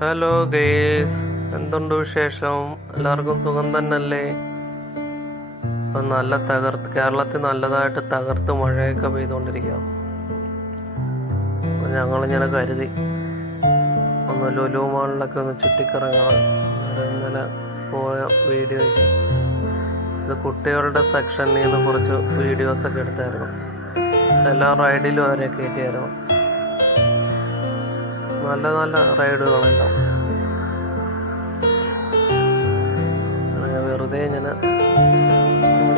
Hello guys, എന്തുണ്ട് വിശേഷം? എല്ലാവർക്കും സുഖം തന്നെയല്ലേ? ഇപ്പം കേരളത്തിൽ നല്ലതായിട്ട് തകർത്ത് മഴയൊക്കെ പെയ്തുകൊണ്ടിരിക്കുക. അപ്പം ഞങ്ങളിങ്ങനെ കരുതി ഒന്ന് ലുലു മാളിലൊക്കെ ഒന്ന് ചുറ്റിക്കറങ്ങണം. ഇന്നലെ പോയ വീഡിയോ ഇത് കുട്ടികളുടെ സെക്ഷനിൽ നിന്ന് കുറച്ച് വീഡിയോസൊക്കെ എടുത്തായിരുന്നു. എല്ലാ റൈഡിലും അവരെ കയറ്റിയായിരുന്നു. നല്ല നല്ല റൈഡുകളെല്ലാം. വെറുതെ ഇങ്ങനെ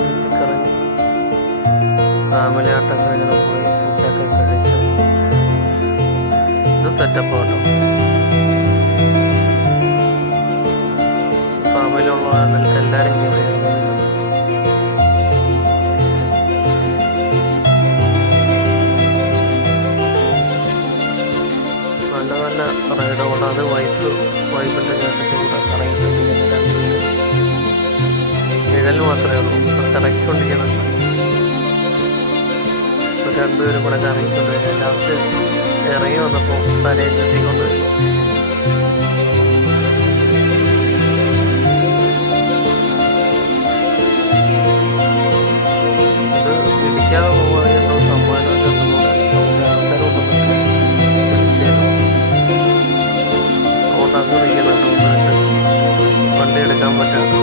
ചുറ്റിക്കറങ്ങി ഫാമിലി ആയിട്ടൊക്കെ ഇങ്ങനെ പോയി ഫുഡൊക്കെ കഴിച്ചു. ഇത് സെറ്റപ്പ് കേട്ടോ. ഫാമിലി ഉള്ള എല്ലാവരും കയറിയായിരുന്നു. നല്ല നല്ല റൈഡുകൾ. അത് വൈബിൻ്റെ കേട്ടിട്ട് കൂടെ കറങ്ങിക്കൊണ്ടിരിക്കുന്ന നിഴൽ മാത്രമേ ഉള്ളൂ. കറങ്ങിക്കൊണ്ടിരിക്കുന്നുണ്ട്. രണ്ടുപേരും കൂടെ കറങ്ങിക്കൊണ്ടിരിക്കുക. ലാസ്റ്റ് ഇറങ്ങി വന്നപ്പോൾ തലയിൽ ചുറ്റിക്കൊണ്ട് ഇത് ഇടിക്കാതെ പോവുകയാണെങ്കിൽ സമ്മാനമൊക്കെ നമുക്ക് ആൾക്കാരൊന്നും അതുകൊണ്ട് അങ്ങ് നിൽക്കുന്നുണ്ട്. വണ്ടി എടുക്കാൻ പറ്റാത്ത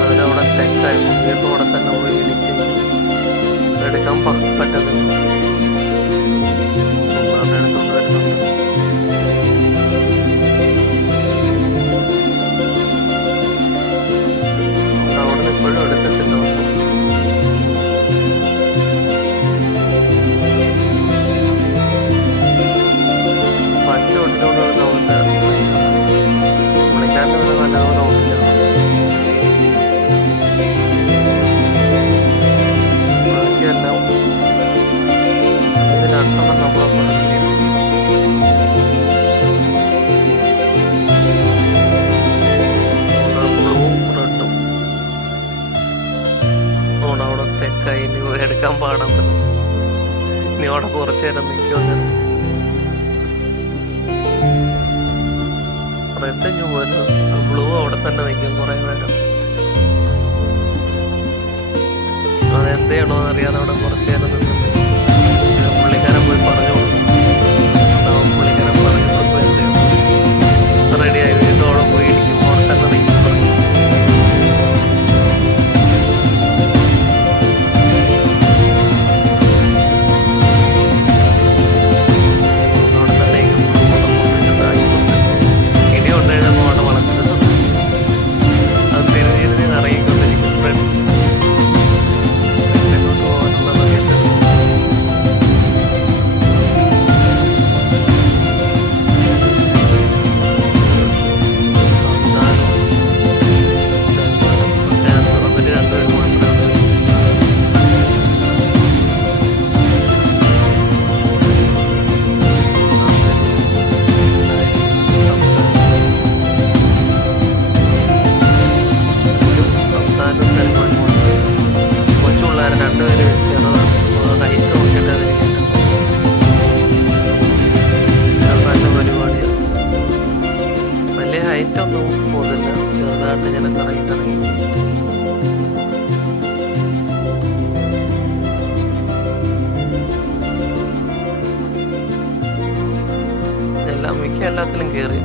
അവരവിടെ ടെക്സായി വീണ്ടും അവിടെ തന്നെ പോയി ഇടിച്ച് എടുക്കാൻ പറ്റുന്നില്ല. എടുത്തുകൊണ്ട് വരുന്നുണ്ട്. അവിടെ നിന്ന് ഇപ്പോഴും എടുത്തിട്ടില്ല. പച്ച ഒട്ടിനോട് അവൻ്റെ വിളിക്കാണ്ട് ഒരു നല്ലപോലെ ഓട്ടില്ല. ബാക്കിയെല്ലാം ഇതിന് അടുത്തുള്ള നമ്മളെ പഠിപ്പിക്കും. ബ്ലൂവും റെഡും അവിടെ സ്റ്റെക്കായി. ഇനി എടുക്കാൻ പാടാൻ പറ്റും. ഇനി അവിടെ കുറച്ചു നേരം നിൽക്കുമെന്ന്. റെഡ് ഇഞ്ഞു പോലും ബ്ലൂ അവിടെ തന്നെ നിൽക്കും കുറേ നേരം. അതെന്താണോ എന്നറിയാതെ അവിടെ കുറച്ച് നേരം നിന്നിട്ട് പുള്ളിക്കാരൻ പോയി പറഞ്ഞു കൊടുക്കും. പുള്ളിക്കാരൻ പറഞ്ഞു കൊടുക്കും എന്തെങ്കിലും റെഡിയായി വീണ്ടും അവിടെ പോയി ഇരിക്കും. അവിടെ തന്നെ നിൽക്കും. അവിടെ തന്നെ ഇനി ഉണ്ടായിരുന്നു അവിടെ വളർത്തിരുന്നത്. അത് തിരിഞ്ഞിരുന്ന് ഇറങ്ങിക്കൊണ്ടിരിക്കും. ഫ്രണ്ട് ഹൈറ്റൊന്നും പോകുന്നില്ല. ചെറുതായിട്ട് ഇങ്ങനെ കറങ്ങി എല്ലാത്തിലും കയറി.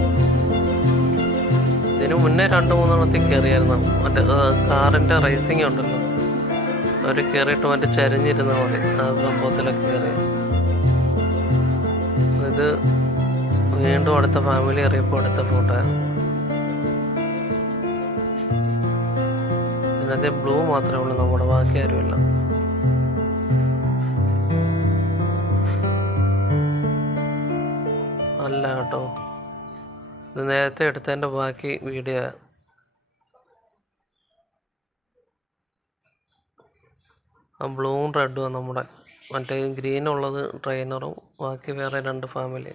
ഇതിന് മുന്നേ 2-3 കയറിയായിരുന്നു. മറ്റേ കാറിൻ്റെ റേസിംഗ് ഉണ്ടല്ലോ, അവർ കയറിയിട്ട് മറ്റേ ചരിഞ്ഞിരുന്ന പോലെ ആ സംഭവത്തിലൊക്കെ കയറി. ഇത് വീണ്ടും അടുത്ത ഫാമിലി അറിയപ്പോൾ അടുത്ത ഫോട്ടോ. ഇതിനകത്ത് ബ്ലൂ മാത്രമേ ഉള്ളൂ നമ്മുടെ, ബാക്കി ആരുമില്ല. അല്ല കേട്ടോ, ഇത് നേരത്തെ എടുത്തതിൻ്റെ ബാക്കി വീഡിയോ. ആ ബ്ലൂവും റെഡും നമ്മുടെ. മറ്റേ ഗ്രീനുള്ളത് ട്രെയിനറും ബാക്കി വേറെ 2 ഫാമിലി.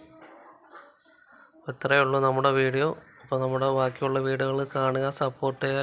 ഇത്രയേ ഉള്ളൂ നമ്മുടെ വീഡിയോ. അപ്പോൾ നമ്മുടെ ബാക്കിയുള്ള വീഡിയോകൾ കാണുക, സപ്പോർട്ട് ചെയ്യുക.